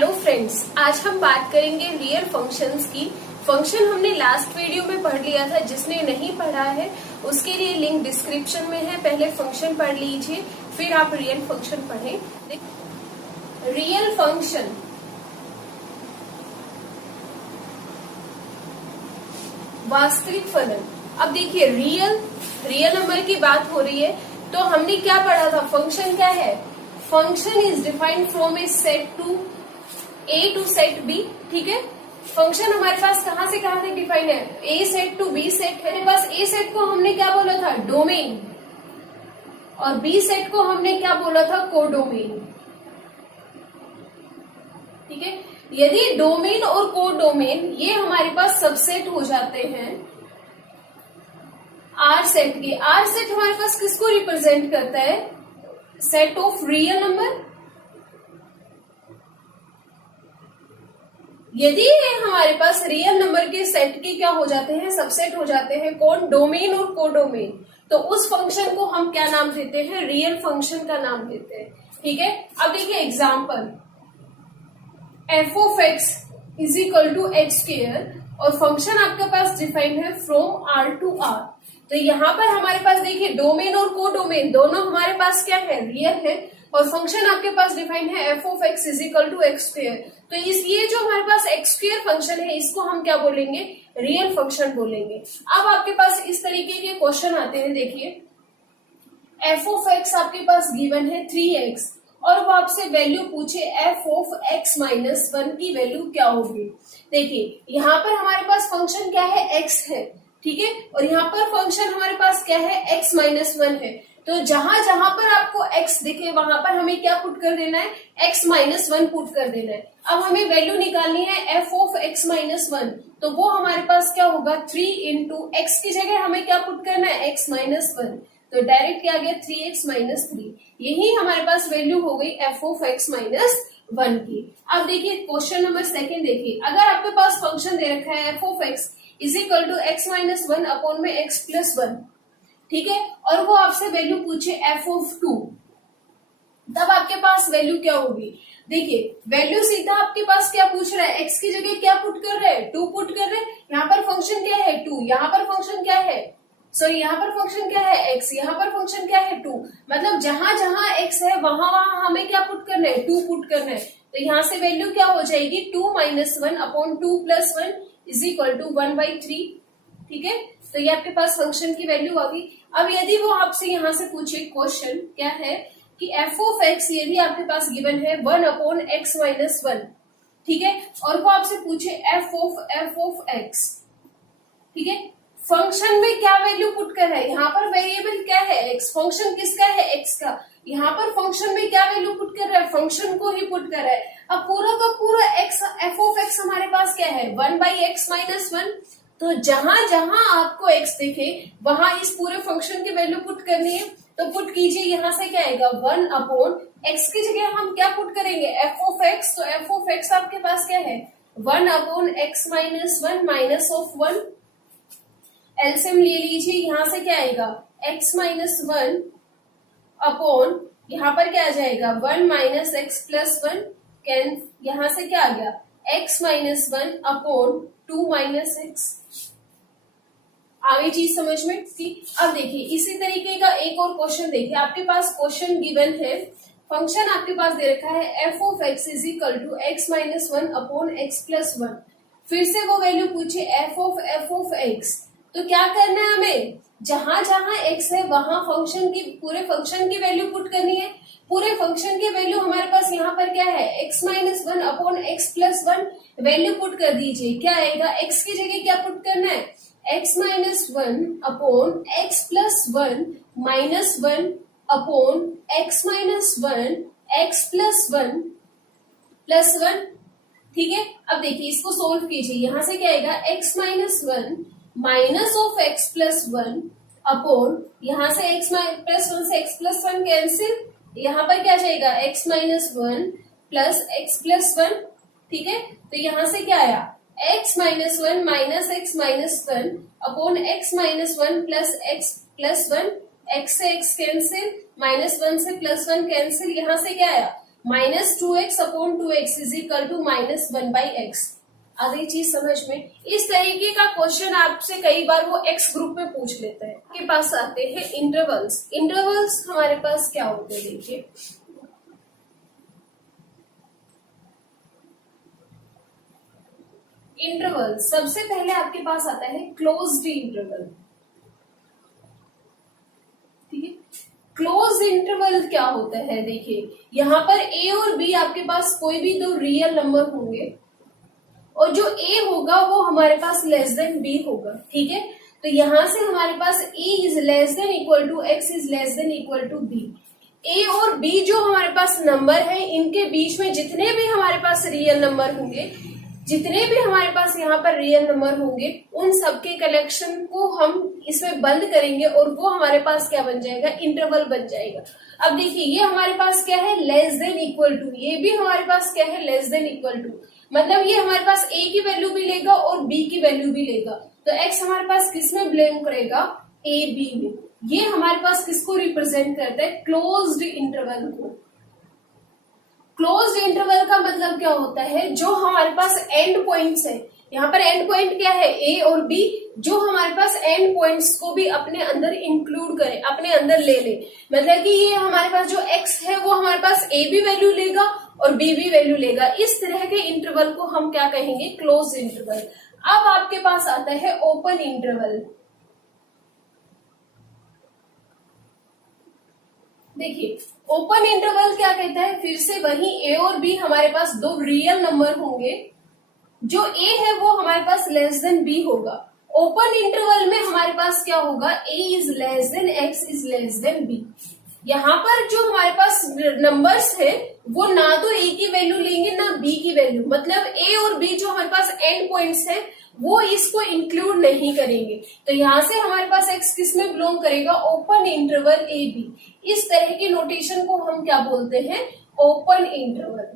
Hello friends, आज हम बात करेंगे रियल फंक्शंस की। फंक्शन हमने लास्ट वीडियो में पढ़ लिया था। जिसने नहीं पढ़ा है उसके लिए लिंक डिस्क्रिप्शन में है। पहले फंक्शन पढ़ लीजिए, फिर आप रियल फंक्शन पढ़ें। रियल फंक्शन, वास्तविक फलन। अब देखिए, रियल नंबर की बात हो रही है तो हमने क्या पढ़ा था? फंक्शन क्या है? Function is defined from a set to A to set B. ठीक है, फंक्शन हमारे पास कहां से कहां तक डिफाइंड है? ए सेट टू बी सेट है। बस ए सेट को हमने क्या बोला था? डोमेन। और बी सेट को हमने क्या बोला था? कोडोमेन। ठीक है, यदि डोमेन और कोडोमेन ये हमारे पास सबसेट हो जाते हैं आर सेट के। आर सेट हमारे पास किसको रिप्रेजेंट करता है? Set of real number. यदि हमारे पास रियल नंबर के सेट के क्या हो जाते हैं? सबसेट हो जाते हैं। कौन? डोमेन और कोडोमेन। तो उस फंक्शन को हम क्या नाम देते हैं? रियल फंक्शन का नाम देते हैं। ठीक है, अब देखिए example, f of x is equal to x square और फंक्शन आपके पास डिफाइंड है फ्रॉम आर टू आर। तो यहाँ पर हमारे पास देखिए डोमेन और कोडोमेन दोनों हमारे पास क्या है? रियल है। और फंक्शन आपके पास डिफाइंड है f of x is equal to x square. तो ये जो हमारे पास एक्स स्क्वायर फंक्शन है इसको हम क्या बोलेंगे? रियल फंक्शन बोलेंगे। अब आपके पास इस तरीके के क्वेश्चन आते हैं। देखिए, एफ ऑफ एक्स आपके पास गिवन है 3x और वो आपसे वैल्यू पूछे एफ ऑफ एक्स माइनस 1 की वैल्यू क्या होगी। देखिए, यहाँ पर हमारे पास फंक्शन क्या है? x है। ठीक है, और यहाँ पर फंक्शन हमारे पास क्या है? x माइनस 1 है। तो जहां जहां पर आपको x दिखे वहां पर हमें क्या पुट कर देना है? x माइनस 1 पुट कर देना है। अब हमें वैल्यू निकालनी है f ऑफ x माइनस 1। तो वो हमारे पास क्या होगा? 3 इंटू एक्स की जगह हमें क्या पुट करना है? x minus 1। तो डायरेक्ट क्या आ गया? 3x minus 3। यही हमारे पास वैल्यू हो गई f ऑफ x माइनस 1 की। अब देखिए क्वेश्चन नंबर सेकेंड देखिए, अगर आपके पास फंक्शन दे रखा है f of x is equal to x minus 1 upon में x प्लस 1। ठीक है, और वो आपसे वैल्यू पूछे f ऑफ 2, तब आपके पास वैल्यू क्या होगी? देखिए, वैल्यू सीधा आपके पास क्या पूछ रहा है? x की जगह क्या पुट कर रहे हैं? 2 पुट कर रहे हैं। यहाँ पर फंक्शन क्या है? 2। यहाँ पर फंक्शन क्या है? सॉरी, यहाँ पर फंक्शन क्या है? x। यहाँ पर फंक्शन क्या है? 2। मतलब जहां जहां x है वहां वहां हमें क्या पुट करना है? 2 पुट करना है। तो यहाँ से वैल्यू क्या हो जाएगी? 2 minus 1 upon 2 plus 1 is equal to 1/3। ठीक है, तो ये आपके पास फंक्शन की वैल्यू आ गई। अब यदि वो आपसे यहाँ से पूछे क्वेश्चन क्या है कि एफ ऑफ एक्स यदि आपके पास गिवन है 1 अपॉन एक्स माइनस 1। ठीक है, और वो आपसे पूछे एफ ऑफ एक्स। ठीक है, फंक्शन में क्या वैल्यू पुट कर है? यहाँ पर वेरिएबल क्या है? एक्स। फंक्शन किसका है? एक्स का। यहाँ पर फंक्शन में क्या वैल्यू पुट कर रहा है? फंक्शन को ही पुट कर रहा है। अब पूरा का पूरा एक्स, एफ ऑफ एक्स हमारे पास क्या है? 1/x minus 1। तो जहां जहां आपको x दिखे वहां इस पूरे फंक्शन की वैल्यू पुट करनी है। तो पुट कीजिए, यहाँ से क्या आएगा? 1 अपॉन x की जगह हम क्या पुट करेंगे? f of x। तो f ऑफ x आपके पास क्या है? 1 upon x minus 1 minus of 1। LCM ले लीजिए, यहाँ से क्या आएगा? x माइनस 1 अपॉन यहाँ पर क्या आ जाएगा? 1 माइनस एक्स प्लस 1। कैन यहाँ से क्या आ गया? x minus 1 upon 2 minus x. आगे चीज समझ में थी। अब देखिए इसी तरीके का एक और क्वेश्चन देखिए, आपके पास क्वेश्चन गिवन है, फंक्शन आपके पास दे रखा है f of x is equal to x minus 1 upon x plus 1। फिर से वो वैल्यू पूछे एफ ऑफ एक्स। तो क्या करना है हमें? जहां जहां एक्स है वहां फंक्शन की, पूरे फंक्शन की वैल्यू पुट करनी है। पूरे फंक्शन की वैल्यू हमारे पास यहाँ पर क्या है? x minus 1 upon x plus 1। Value put कर दीजिए, क्या आएगा? x की जगह क्या पुट करना है? x minus 1 upon x plus 1 minus 1 upon x minus 1 x plus 1 plus 1। ठीक है, अब देखिए इसको सोल्व कीजिए, यहाँ से क्या आएगा? x minus 1 minus of x plus 1 upon यहाँ से x प्लस 1 से x प्लस 1 कैंसिल, यहाँ पर क्या जाएगा? x minus 1 plus x plus 1। ठीक है, तो यहाँ से क्या आया? x minus 1 minus x minus 1 upon x minus 1 plus x plus 1। X से एक्स कैंसिल, माइनस 1 से प्लस 1 कैंसिल, यहाँ से क्या आया? -2x upon 2x is equal to -1/x। आ गई चीज समझ में? इस तरीके का क्वेश्चन आपसे कई बार वो एक्स ग्रुप में पूछ लेते हैं। आपके पास आते हैं इंटरवल्स। इंटरवल्स हमारे पास क्या होते हैं, देखिए इंटरवल, सबसे पहले आपके पास आता है क्लोज्ड इंटरवल। ठीक है, क्लोज इंटरवल क्या होता है, देखिए यहाँ पर ए और बी आपके पास कोई भी दो रियल नंबर होंगे और जो ए होगा वो हमारे पास लेस देन बी होगा। ठीक है, तो यहां से हमारे पास a is less than equal to x is less than equal to b. A और बी जो हमारे पास नंबर है, इनके बीच में जितने भी हमारे पास रियल नंबर होंगे, जितने भी हमारे पास यहाँ पर रियल नंबर होंगे, उन सबके कलेक्शन को हम इसमें बंद करेंगे और वो हमारे पास क्या बन जाएगा, इंटरवल बन जाएगा। अब देखिए ये हमारे पास क्या है, लेस देन इक्वल टू, ये भी हमारे पास क्या है, लेस देन इक्वल टू, मतलब ये हमारे पास ए की वैल्यू भी लेगा और बी की वैल्यू भी लेगा। तो एक्स हमारे पास किस में बिलोंग करेगा, ए बी में। ये हमारे पास किसको रिप्रेजेंट करता है, क्लोज्ड इंटरवल को। क्लोज्ड इंटरवल का मतलब क्या होता है, जो हमारे पास एंड पॉइंट्स है, यहाँ पर एंड पॉइंट क्या है, ए और बी, जो हमारे पास एंड पॉइंट्स को भी अपने अंदर इंक्लूड करे, अपने अंदर ले ले। मतलब कि ये हमारे पास जो एक्स है वो हमारे पास ए भी वैल्यू लेगा और बी भी वैल्यू लेगा। इस तरह के इंटरवल को हम क्या कहेंगे, क्लोज इंटरवल। अब आपके पास आता है ओपन इंटरवल। देखिए ओपन इंटरवल क्या कहता है, फिर से वही ए और बी हमारे पास दो रियल नंबर होंगे, जो ए है वो हमारे पास लेस देन बी होगा। ओपन इंटरवल में हमारे पास क्या होगा, a is less than x is less than b. यहाँ पर जो हमारे पास नंबर्स है वो ना तो ए की वैल्यू लेंगे ना बी की वैल्यू, मतलब ए और बी जो हमारे पास एंड पॉइंट्स है वो इसको इंक्लूड नहीं करेंगे। तो यहाँ से हमारे पास एक्स किस में बिलोंग करेगा, ओपन इंटरवल ए बी। इस तरह के नोटेशन को हम क्या बोलते हैं, ओपन इंटरवल।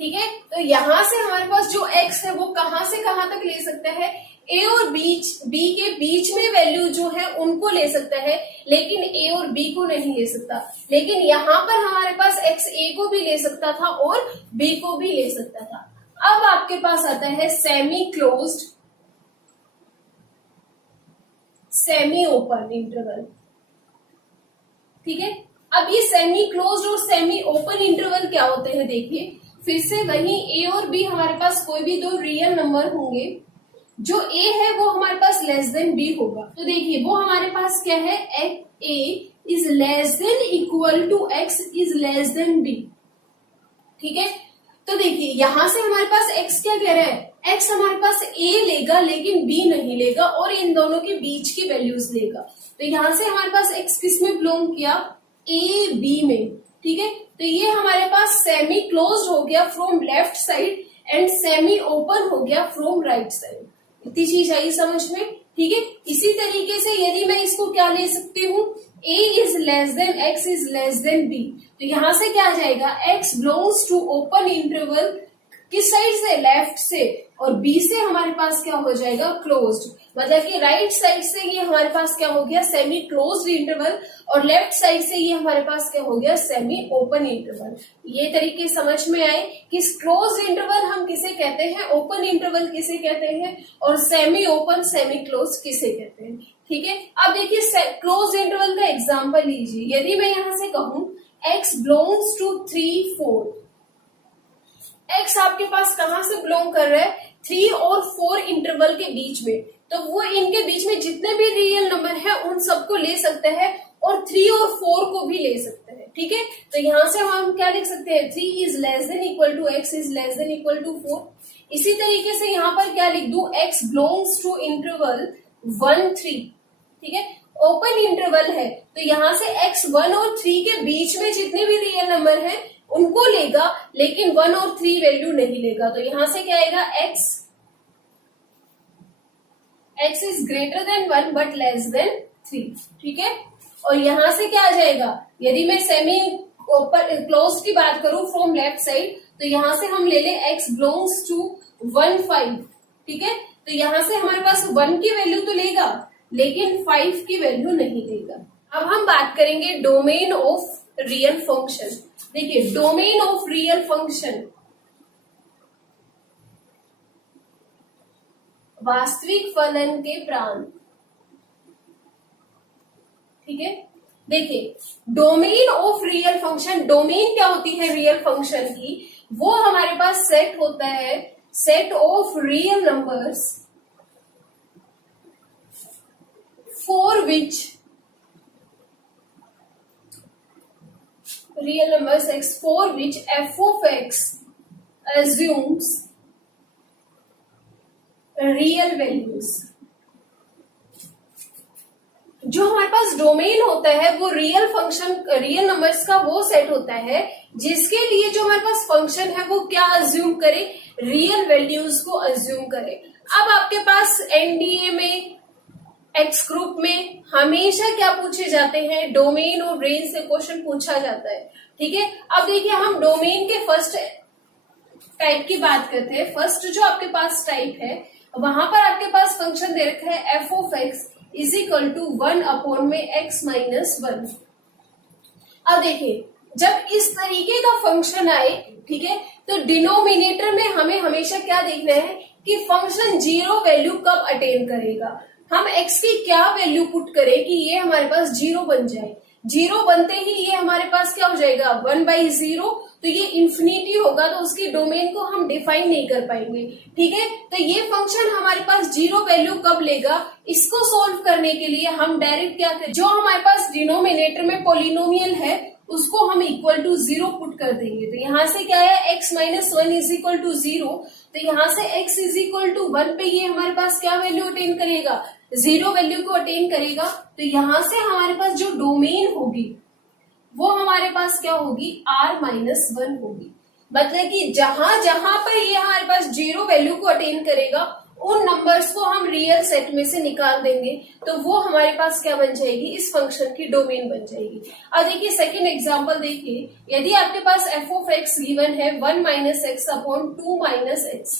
ठीक है, तो यहां से हमारे पास जो एक्स है वो कहां से कहां तक ले सकता है, ए और बी के बीच में वैल्यू जो है उनको ले सकता है, लेकिन ए और बी को नहीं ले सकता। लेकिन यहाँ पर हमारे पास एक्स ए को भी ले सकता था और बी को भी ले सकता था। अब आपके पास आता है semi closed, semi open interval. ठीक है, अब ये सेमी क्लोज्ड और सेमी ओपन इंटरवल क्या होते हैं, देखिए फिर से वही ए और बी हमारे पास कोई भी दो रियल नंबर होंगे, जो ए है वो हमारे पास लेस देन बी होगा। तो देखिए वो हमारे पास क्या है, a is less than equal to x is less than b. ठीक है, तो देखिए यहां से हमारे पास एक्स क्या कह रहा है, एक्स हमारे पास ए लेगा लेकिन बी नहीं लेगा और इन दोनों के बीच की वैल्यूज लेगा। तो यहां से हमारे पास एक्स किस में बिलोंग किया, ए बी में। ठीक है, तो ये हमारे पास सेमी क्लोज्ड हो गया from left side and semi open हो गया फ्रॉम राइट साइड। इतनी चीज आई समझ में। ठीक है, इसी तरीके से यदि मैं इसको क्या ले सकती हूँ, a is less than x is less than b, तो यहां से क्या आ जाएगा, x belongs to open interval, किस साइड से, लेफ्ट से, और b से हमारे पास क्या हो जाएगा, क्लोज्ड। मतलब कि राइट साइड से ये हमारे पास क्या हो गया, सेमी क्लोज्ड इंटरवल, और लेफ्ट साइड से ये हमारे पास क्या हो गया, सेमी ओपन इंटरवल। ये तरीके समझ में आए कि क्लोज्ड इंटरवल हम किसे कहते हैं, ओपन इंटरवल किसे कहते हैं, और सेमी ओपन सेमी क्लोज किसे कहते हैं। ठीक है, अब देखिए क्लोज इंटरवल का एग्जांपल लीजिए। यदि मैं यहां से कहूं x बिलोंग्स टू 3, 4, x आपके पास कहां से बिलोंग कर रहा है, 3 और 4 इंटरवल के बीच में, तो वो इनके बीच में जितने भी रियल नंबर है उन सबको ले सकते हैं और 3 और 4 को भी ले सकते हैं। ठीक है, तो यहां से हम क्या लिख सकते हैं, 3 is less than equal to x is less than equal to 4। इसी तरीके से यहाँ पर क्या लिख दूं, x बिलोंग्स टू इंटरवल 1, 3। ठीक है, ओपन इंटरवल है तो यहां से x 1 और 3 के बीच में जितने भी रियल नंबर है उनको लेगा, लेकिन 1 और 3 वैल्यू नहीं लेगा। तो यहां से क्या आएगा, x is greater then 1 but less than 3। ठीक है, और यहां से क्या आ जाएगा, यदि मैं सेमी ओपन क्लोज की बात करूं फ्रॉम लेफ्ट साइड, तो यहां से हम ले लें x बिलोंग्स टू 1, 5। ठीक है, तो यहां से हमारे पास 1 की वैल्यू तो लेगा लेकिन 5 की वैल्यू नहीं देगा। अब हम बात करेंगे डोमेन ऑफ रियल फंक्शन। देखिए डोमेन ऑफ रियल फंक्शन, वास्तविक फलन के प्रांत। ठीक है, देखिए domain of real function, domain क्या होती है रियल फंक्शन की, वो हमारे पास सेट होता है, set of real numbers for which real numbers x for which f of x assumes real values। जो हमारे पास डोमेन होता है वो रियल फंक्शन, रियल नंबर्स का वो सेट होता है जिसके लिए जो हमारे पास फंक्शन है वो क्या अज्यूम करे, रियल वैल्यूज को अज्यूम करे। अब आपके पास एनडीए में, एक्स ग्रुप में हमेशा क्या पूछे जाते हैं, डोमेन और रेंज से क्वेश्चन पूछा जाता है। ठीक है, अब देखिए हम डोमेन के फर्स्ट टाइप की बात करते हैं। फर्स्ट जो आपके पास टाइप है वहां पर आपके पास फंक्शन दे रखा है f of x is equal to 1 में एक्स माइनस 1। अब देखिए जब इस तरीके का फंक्शन आए, ठीक है, तो डिनोमिनेटर में हमें हमेशा क्या देखना है कि फंक्शन जीरो वैल्यू कब अटेन करेगा। हम x की क्या वैल्यू पुट करें कि ये हमारे पास जीरो बन जाए। जीरो बनते ही ये हमारे पास क्या हो जाएगा, 1/0, तो ये इंफिनिटी होगा, तो उसकी डोमेन को हम डिफाइन नहीं कर पाएंगे। ठीक है, तो ये फंक्शन हमारे पास जीरो वैल्यू कब लेगा, इसको सोल्व करने के लिए हम डायरेक्ट क्या करें, जो हमारे पास डिनोमिनेटर में पोलिनोमियल है उसको हम इक्वल टू 0 पुट कर देंगे। तो यहाँ से क्या है, x minus 1 is equal to 0, तो यहाँ से x इज इक्वल टू 1 पे ये हमारे पास क्या वैल्यू अटेन करेगा, 0 वैल्यू को अटेन करेगा। तो यहाँ से हमारे पास जो डोमेन होगी वो हमारे पास क्या होगी, r माइनस 1 होगी। मतलब कि जहां जहां पर ये हमारे पास 0 वैल्यू को अटेन करेगा उन नंबर्स को हम रियल सेट में से निकाल देंगे, तो वो हमारे पास क्या बन जाएगी, इस फंक्शन की डोमेन बन जाएगी। अब देखिए सेकंड एग्जांपल देखिए, यदि आपके पास f ऑफ x गिवन है 1 minus x upon 2 minus x.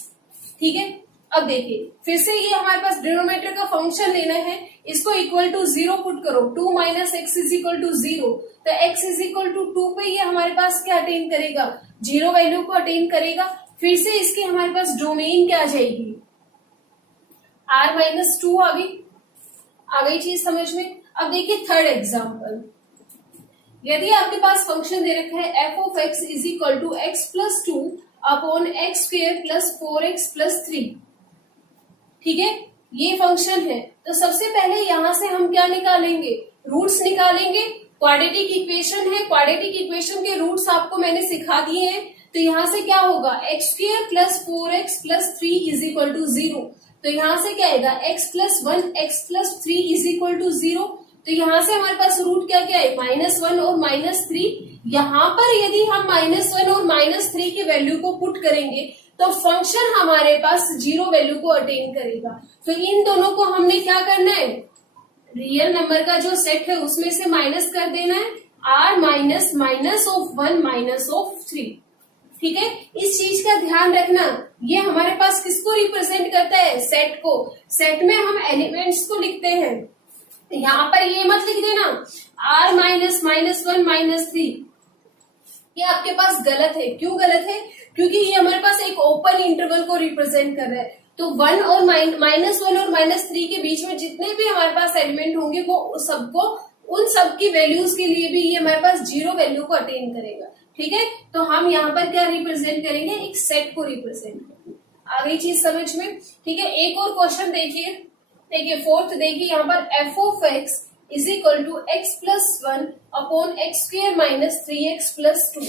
ठीक है, अब देखिए फिर से ये हमारे पास डिनोमिनेटर का फंक्शन लेना है, इसको इक्वल टू 0 पुट करो, 2 minus x is equal to 0, तो x इज इक्वल टू 2 पे ये हमारे पास क्या अटेन करेगा, 0 वैल्यू को अटेन करेगा। फिर से इसकी हमारे पास डोमेन क्या आ जाएगी, r माइनस 2 आ गई चीज समझ में। अब देखिए थर्ड एग्जाम्पल, यदि आपके पास फंक्शन दे रखा है f of x is equal to x plus 2 upon x square plus 4x plus 3। ठीक है, ये फंक्शन है, तो सबसे पहले यहां से हम क्या निकालेंगे, रूट्स निकालेंगे। क्वाड्रेटिक इक्वेशन है, क्वाड्रेटिक इक्वेशन के रूट्स आपको मैंने सिखा दिए हैं। तो यहाँ से क्या होगा, x square plus 4x plus 3 is equal to 0, तो यहाँ से क्या आएगा, x plus 1 x plus 3 is equal to 0। तो यहाँ से हमारे पास रूट क्या क्या है, -1 और -3। यहाँ पर यदि हम -1 और -3 की वैल्यू को पुट करेंगे तो फंक्शन हमारे पास 0 वैल्यू को अटेन करेगा। तो इन दोनों को हमने क्या करना है, रियल नंबर का जो सेट है उसमें से माइनस कर देना है, r minus minus of 1 minus of 3। ठीक है, इस चीज का ध्यान रखना, ये हमारे पास किसको रिप्रेजेंट करता है, सेट को। सेट में हम एलिमेंट्स को लिखते हैं, यहाँ पर ये मत लिख देना r माइनस माइनस 1 माइनस 3, ये आपके पास गलत है। क्यों गलत है, क्योंकि ये हमारे पास एक ओपन इंटरवल को रिप्रेजेंट कर रहा है। तो 1 और -1 और -3 के बीच में जितने भी हमारे पास एलिमेंट होंगे वो सबको, उन सब की वैल्यूज के लिए भी ये हमारे पास 0 वैल्यू को अटेन करेगा। ठीक है, तो हम यहाँ पर क्या रिप्रेजेंट करेंगे, एक सेट को रिप्रेजेंट करेंगे। आ गई चीज समझ में। ठीक है, एक और क्वेश्चन देखिए फोर्थ देखिए, यहाँ पर f of x is equal to x plus 1 upon x square minus 3x plus 2।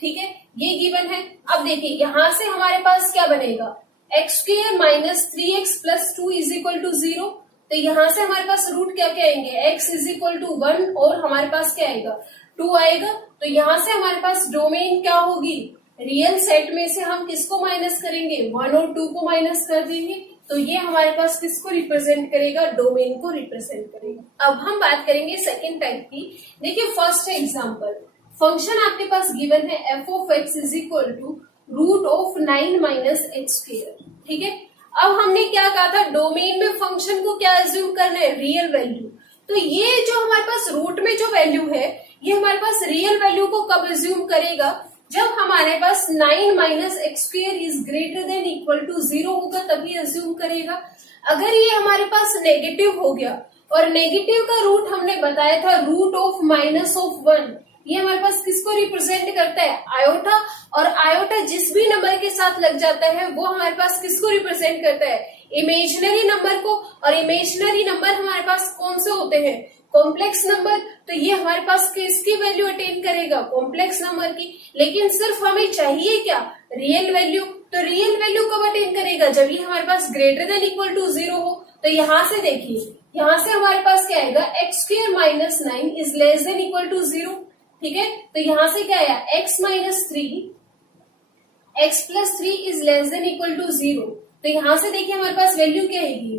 ठीक है, ये गिवन है। अब देखिए यहाँ से हमारे पास क्या बनेगा, x square minus 3x plus 2 is equal to 0। तो यहाँ से हमारे पास रूट क्या क्या आएंगे, x इज इक्वल टू 1 और हमारे पास क्या आएगा, 2 आएगा। तो यहाँ से हमारे पास डोमेन क्या होगी, रियल सेट में से हम किसको माइनस करेंगे, 1 और 2 को माइनस कर देंगे। तो ये हमारे पास किसको रिप्रेजेंट करेगा, डोमेन को रिप्रेजेंट करेगा। अब हम बात करेंगे सेकेंड टाइप की। देखिए फर्स्ट एग्जाम्पल, फंक्शन आपके पास गिवन है f of x is equal to root of 9 minus x square. ठीक है, अब हमने क्या कहा था, डोमेन में फंक्शन को क्या एज्यूम करना है, रियल वैल्यू। तो ये जो हमारे पास रूट में जो वैल्यू है ये हमारे पास रियल वैल्यू को कब एज्यूम करेगा, जब हमारे पास 9 minus x square is greater than equal to 0 होगा तभी एज्यूम करेगा। अगर ये हमारे पास नेगेटिव हो गया, और नेगेटिव का रूट हमने बताया था रूट ऑफ माइनस ऑफ 1, ये हमारे पास किसको रिप्रेजेंट करता है, आयोटा, और आयोटा जिस भी नंबर के साथ लग जाता है वो हमारे पास किसको रिप्रेजेंट करता है, इमेजिनरी नंबर को। और इमेजिनरी नंबर हमारे पास कौन से होते हैं, कॉम्प्लेक्स नंबर। तो ये हमारे पास किसकी वैल्यू अटेन करेगा, कॉम्प्लेक्स नंबर की। लेकिन सिर्फ हमें चाहिए क्या, रियल वैल्यू। तो रियल वैल्यू कब अटेन करेगा, जब ये हमारे पास ग्रेटर देन इक्वल टू 0 हो। तो यहाँ से देखिए, यहाँ से हमारे पास क्या आएगा, x square minus 9 is less than equal to 0। ठीक है, तो यहाँ से क्या आया, x minus 3, x plus 3 is less than equal to 0। तो यहाँ से देखिए हमारे पास वैल्यू क्या आएगी,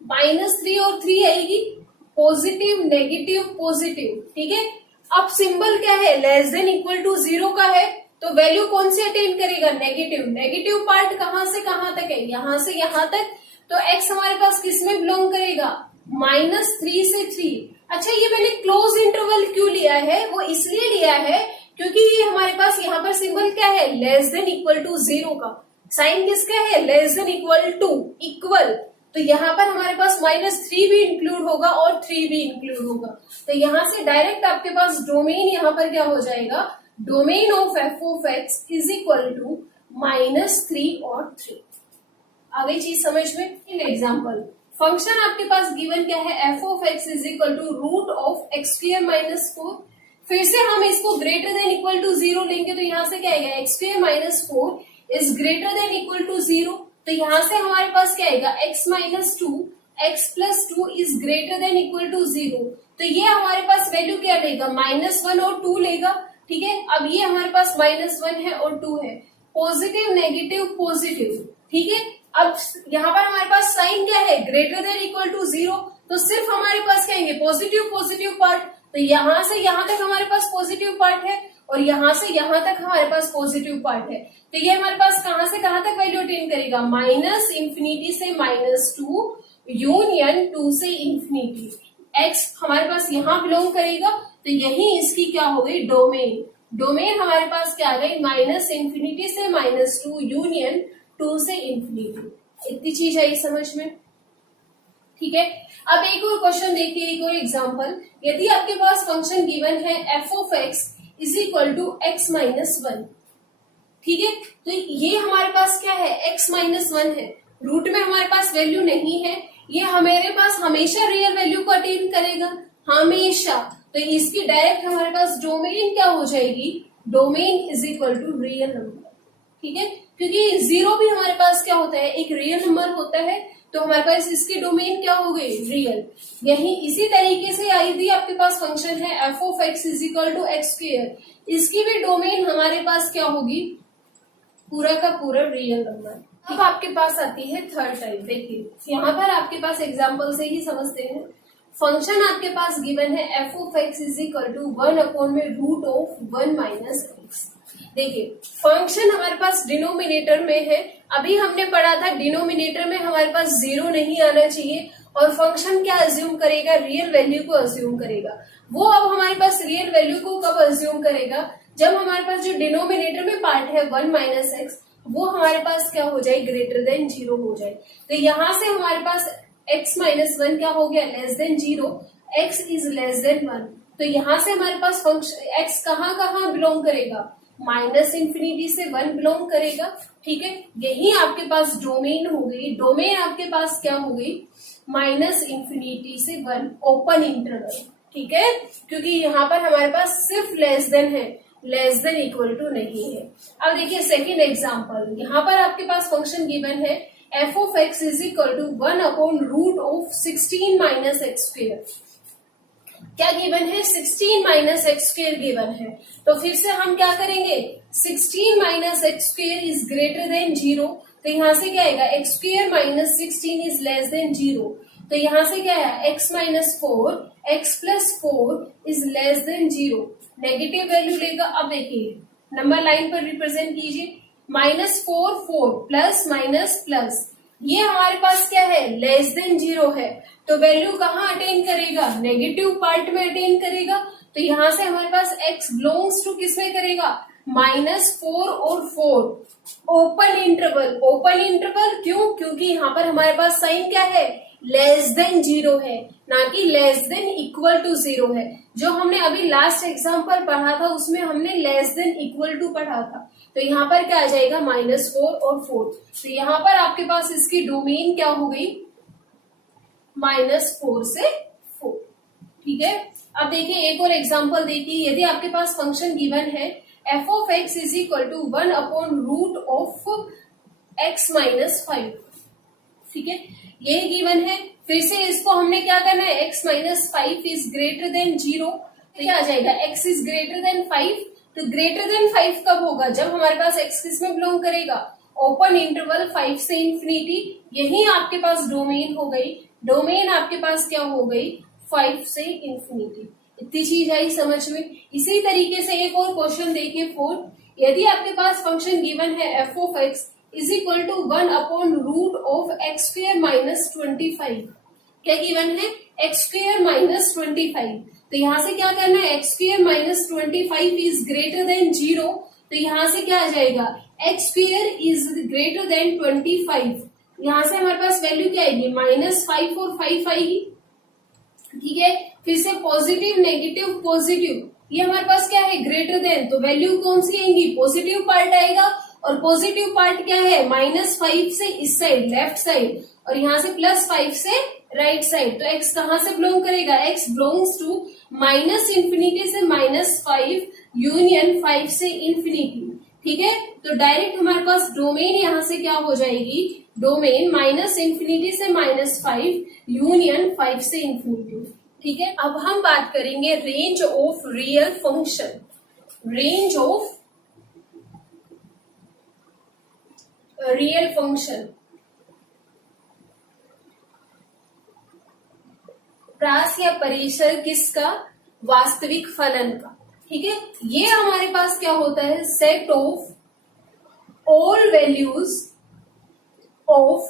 -3 और 3 आएगी, पॉजिटिव नेगेटिव पॉजिटिव। ठीक है, अब सिंबल क्या है, लेस देन इक्वल टू 0 का है, तो वैल्यू कौन सी अटेन करेगा, नेगेटिव। नेगेटिव पार्ट कहां से कहां तक है, यहां से यहां तक। तो x हमारे पास किस में बिलोंग करेगा, -3 से 3। अच्छा, ये मैंने क्लोज इंटरवल क्यों लिया है, वो इसलिए लिया है क्योंकि ये हमारे पास यहाँ पर सिंबल क्या है, लेस देन इक्वल टू 0 का। साइन किसका है, less than equal to, equal. तो यहाँ पर हमारे पास -3 भी इंक्लूड होगा और 3 भी इंक्लूड होगा। तो यहाँ से डायरेक्ट आपके पास डोमेन यहाँ पर क्या हो जाएगा, domain of f of x is equal to -3 और 3। आ गई चीज समझ में। इन एग्जाम्पल, फंक्शन आपके पास गिवन क्या है, f of x is equal to root of x square minus 4। फिर से हम इसको ग्रेटर देन इक्वल टू 0 लेंगे, तो यहाँ से क्या आएगा, x square minus 4 is greater than equal to 0। तो यहाँ से हमारे पास क्या आएगा, x minus 2, x plus 2 is greater than equal to 0। तो ये हमारे पास वैल्यू क्या लेगा, -1 और 2 लेगा। ठीक है, अब ये हमारे पास -1 है और 2 है, पॉजिटिव नेगेटिव पॉजिटिव। ठीक है, अब यहाँ पर हमारे पास साइन क्या है, ग्रेटर देन इक्वल टू 0। तो सिर्फ हमारे पास क्या आएंगे, पॉजिटिव पॉजिटिव पार्ट। तो यहाँ से यहाँ तक हमारे पास पॉजिटिव पार्ट है और यहाँ से यहाँ तक हमारे पास पॉजिटिव पार्ट है। तो ये हमारे पास कहां से कहां तक वैल्यू अटेन करेगा, -∞ से -2 यूनियन 2 से इंफिनिटी। x हमारे पास यहाँ बिलोंग करेगा, तो यही इसकी क्या हो गई, डोमेन। डोमेन हमारे पास क्या आ गई, -∞ से -2 यूनियन 2 से इंफिनिटी। इतनी चीज आई समझ में। ठीक है, अब एक और क्वेश्चन देखिए, एक और एग्जाम्पल। यदि आपके पास फंक्शन गिवन है f of x is equal to x minus 1। ठीक है, तो ये हमारे पास क्या है, x माइनस 1 है, रूट में हमारे पास वैल्यू नहीं है, ये हमारे पास हमेशा रियल वैल्यू को अटेन करेगा, हमेशा। तो इसकी डायरेक्ट हमारे पास डोमेन क्या हो जाएगी, domain is equal to real number. ठीक है, क्योंकि 0 भी हमारे पास क्या होता है, एक रियल नंबर होता है, तो हमारे पास इसकी डोमेन क्या हो गई, रियल। यही इसी तरीके से यदि आपके पास फंक्शन है f of x is equal to x square, इसकी भी डोमेन हमारे पास क्या होगी, पूरा का पूरा रियल नंबर। अब आपके पास आती है थर्ड टाइप। देखिए यहाँ पर आपके पास एग्जाम्पल से ही समझते हैं। फंक्शन आपके पास गिवन है f of x is equal to 1/√1 minus x. देखिए फंक्शन हमारे पास डिनोमिनेटर में है, अभी हमने पढ़ा था डिनोमिनेटर में हमारे पास 0 नहीं आना चाहिए, और फंक्शन क्या अज्यूम करेगा, रियल वैल्यू को अज्यूम करेगा। वो अब हमारे पास रियल वैल्यू को कब अज्यूम करेगा, जब हमारे पास जो डिनोमिनेटर में पार्ट है 1 माइनस एक्स, वो हमारे पास क्या हो जाए, ग्रेटर देन 0 हो जाए। तो यहाँ से हमारे पास x माइनस 1 क्या हो गया, less than 0, x is less then 1। तो यहाँ से हमारे पास फंक्शन x कहाँ कहाँ बिलोंग करेगा, -∞ से 1 बिलोंग करेगा। ठीक है, यही आपके पास डोमेन हो गई। डोमेन आपके पास क्या हो गई, -∞ से 1 ओपन इंटरवल। ठीक है, क्योंकि यहाँ पर हमारे पास सिर्फ लेस देन है, लेस देन इक्वल टू नहीं है। अब देखिए सेकेंड एग्जाम्पल, यहाँ पर आपके पास फंक्शन गिवन है f of x is equal to 1/√16 minus x square. क्या गिवन है, 16 माइनस एक्स स्क्वेयर गिवन है। तो फिर से हम क्या करेंगे, 16 minus x square is greater then 0। तो यहाँ से क्या आएगा, x square minus 16 is less then 0। तो यहाँ से क्या है, x minus 4, x plus 4 is less then 0। Negative value लेगा। अब देखिए नंबर लाइन पर रिप्रेजेंट कीजिए, -4 4 प्लस माइनस प्लस, ये हमारे पास क्या है, लेस देन 0 है, तो वैल्यू कहाँ अटेन करेगा, नेगेटिव पार्ट में अटेन करेगा। तो यहां से हमारे पास x बिलोंग्स टू किसमें करेगा, -4 और 4 ओपन इंटरवल। ओपन इंटरवल क्यों, क्योंकि यहाँ पर हमारे पास साइन क्या है, लेस देन 0 है, ना कि लेस देन इक्वल टू 0 है। जो हमने अभी लास्ट एग्जाम्पल पढ़ा था उसमें हमने लेस देन इक्वल टू पढ़ा था। तो यहाँ पर क्या आ जाएगा, -4 और 4। तो यहाँ पर आपके पास इसकी डोमेन क्या हो गई, -4 से 4। ठीक है, अब देखिए एक और एग्जांपल देखिए। यदि आपके पास फंक्शन गिवन है f of x is equal to 1/√x-5। ठीक है, ये गिवन है। फिर से इसको हमने क्या करना है, x-5 इज ग्रेटर देन 0। तो क्या आ जाएगा, x इज ग्रेटर देन 5। तो ग्रेटर देन 5 कब होगा, जब हमारे पास x किसमें बिलोंग करेगा, ओपन इंटरवल 5 से इंफिनिटी। यही आपके पास डोमेन हो गई। डोमेन आपके पास क्या हो गई, 5 से इंफिनिटी। इतनी चीज आई समझ में। इसी तरीके से एक और क्वेश्चन देखिए 4। यदि आपके पास फंक्शन गिवन है f of x is equal to 1/√x² - 25। क्या गिवन है, x² - 25। तो यहाँ से क्या करना है, x² - 25 इज ग्रेटर देन 0। तो यहाँ से क्या आ जाएगा, x² इज ग्रेटर देन 25। यहाँ से हमारे पास वैल्यू क्या आएगी, -5 और 5 आएगी। ठीक है, फिर से पॉजिटिव नेगेटिव पॉजिटिव, ये हमारे पास क्या है, ग्रेटर देन। तो वैल्यू कौन सी आएंगी, पॉजिटिव पार्ट आएगा। और पॉजिटिव पार्ट क्या है, -5 से इस साइड लेफ्ट साइड, और यहाँ से +5 से राइट साइड। तो x कहाँ से बिलोंग करेगा, x बिलोंग्स टू -∞ से -5 यूनियन 5 से इंफिनिटी। ठीक है, तो डायरेक्ट हमारे पास डोमेन यहाँ से क्या हो जाएगी, डोमेन -∞ से -5 यूनियन 5 से इंफिनिटी। ठीक है, अब हम बात करेंगे range of real function. Range of real function, प्रास या परिसर किसका, वास्तविक फलन का। ठीक है, ये हमारे पास क्या होता है, set of all values of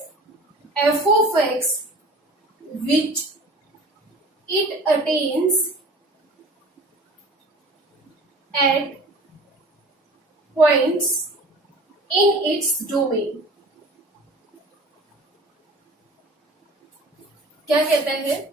f of x which it attains at points in its domain। क्या कहता है,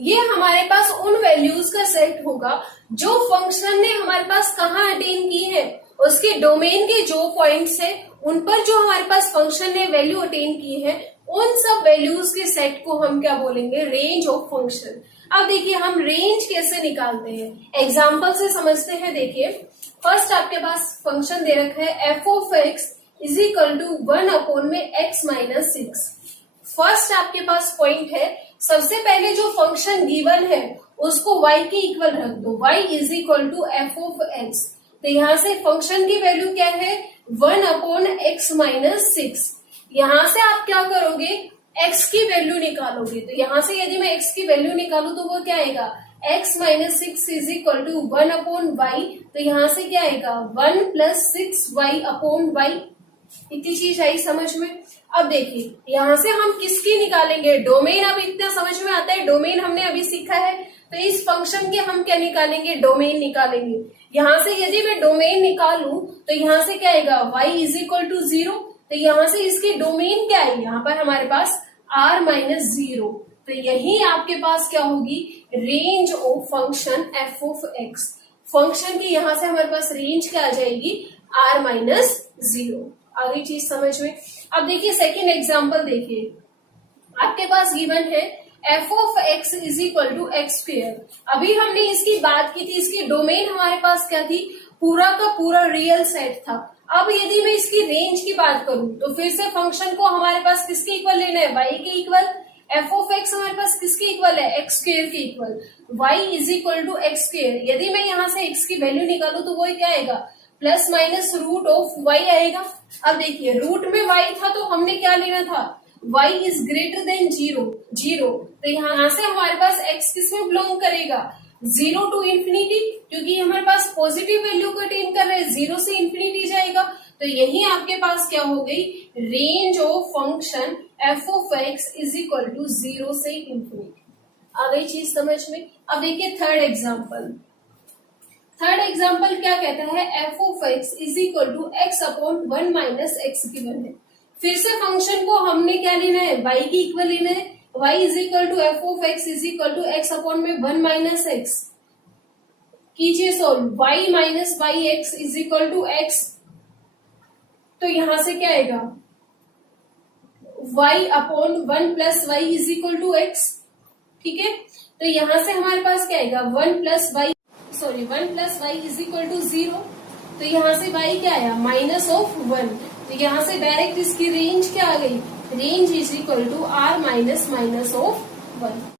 ये हमारे पास उन वैल्यूज का सेट होगा जो फंक्शन ने हमारे पास कहाँ अटेन की है, उसके डोमेन के जो पॉइंट्स है उन पर जो हमारे पास फंक्शन ने वैल्यू अटेन की है, उन सब वैल्यूज के सेट को हम क्या बोलेंगे, रेंज ऑफ फंक्शन। अब देखिए हम रेंज कैसे निकालते हैं, एग्जाम्पल से समझते हैं। देखिए फर्स्ट आपके पास फंक्शन दे रखा है f of x is equal to 1/x-6। First आपके पास पॉइंट है, सबसे पहले जो फंक्शन गिवन है उसको y के इक्वल रख दो, y is equal to f of x। तो यहाँ से फंक्शन की वैल्यू क्या है, 1/x-6। यहाँ से आप क्या करोगे, x की वैल्यू निकालोगे। तो यहाँ से यदि मैं x की वैल्यू निकालू तो वो क्या आएगा, x-6 is equal to 1/y। तो यहाँ से क्या आएगा, 1 + 6y/y। इतनी चीज आई समझ में। अब देखिए यहाँ से हम किसकी निकालेंगे, डोमेन। अब इतना समझ में आता है, डोमेन हमने अभी सीखा है। तो इस फंक्शन के हम क्या निकालेंगे, डोमेन निकालेंगे। यहाँ से यदि मैं डोमेन निकालू तो यहाँ से क्या आएगा, y इज इक्वल टू 0। तो यहाँ से इसकी डोमेन क्या है, यहाँ पर हमारे पास r-0। तो यही आपके पास क्या होगी, range of function f of x। Function की यहाँ से हमारे पास रेंज क्या आ जाएगी, r-0। आगे चीज समझ में। अब देखिए सेकेंड एग्जाम्पल देखिए, आपके पास गिवन है f of x is equal to x²। अभी हमने इसकी बात की थी, इसकी डोमेन हमारे पास क्या थी, पूरा का पूरा रियल सेट था। अब यदि मैं इसकी रेंज की बात करूं तो फिर से फंक्शन को हमारे पास किसके इक्वल लेना है, y के इक्वल। f of x हमारे पास किसके इक्वल है, x² के equal. y is equal to x²। यदि मैं यहाँ से x की वैल्यू निकालू तो वो क्या आएगा, ±√y आएगा। अब देखिए रूट में y था तो हमने क्या लेना था, y इज ग्रेटर देन 0। तो यहाँ से हमारे पास x किसमें बिलोंग करेगा, 0 to इंफिनिटी, क्योंकि हमारे पास पॉजिटिव वैल्यू को अटेन कर रहे हैं, 0 से इंफिनिटी जाएगा। तो यही आपके पास क्या हो गई, range of function f of x is equal to 0 से इंफिनिटी। आ गई चीज समझ में। अब देखिए थर्ड एग्जाम्पल। थर्ड एग्जाम्पल क्या कहता है, f of x is equal to x upon 1 minus x given है। फिर से फंक्शन को हमने क्या लेना है, y की इक्वल लेना है। y is equal to f of x is equal to x upon में 1 माइनस एक्स। कीजिए solve, y minus y x is equal to x. तो यहां से क्या आएगा, y upon 1 plus y is equal to x. ठीक है, तो यहां से हमारे पास क्या आएगा, 1 plus y is equal to 0। तो यहां से y क्या आया, माइनस ऑफ 1। तो यहां से डायरेक्ट इसकी रेंज क्या आ गई, range is equal to r minus of 1।